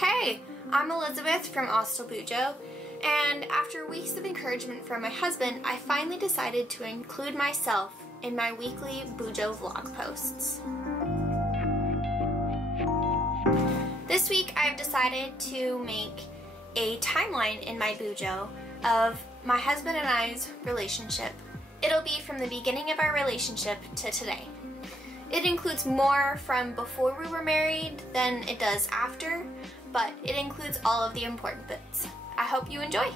Hey, I'm Elizabeth from Austell Bujo, and after weeks of encouragement from my husband, I finally decided to include myself in my weekly Bujo vlog posts. This week I've decided to make a timeline in my Bujo of my husband and I's relationship. It'll be from the beginning of our relationship to today. It includes more from before we were married than it does after, but it includes all of the important bits. I hope you enjoy!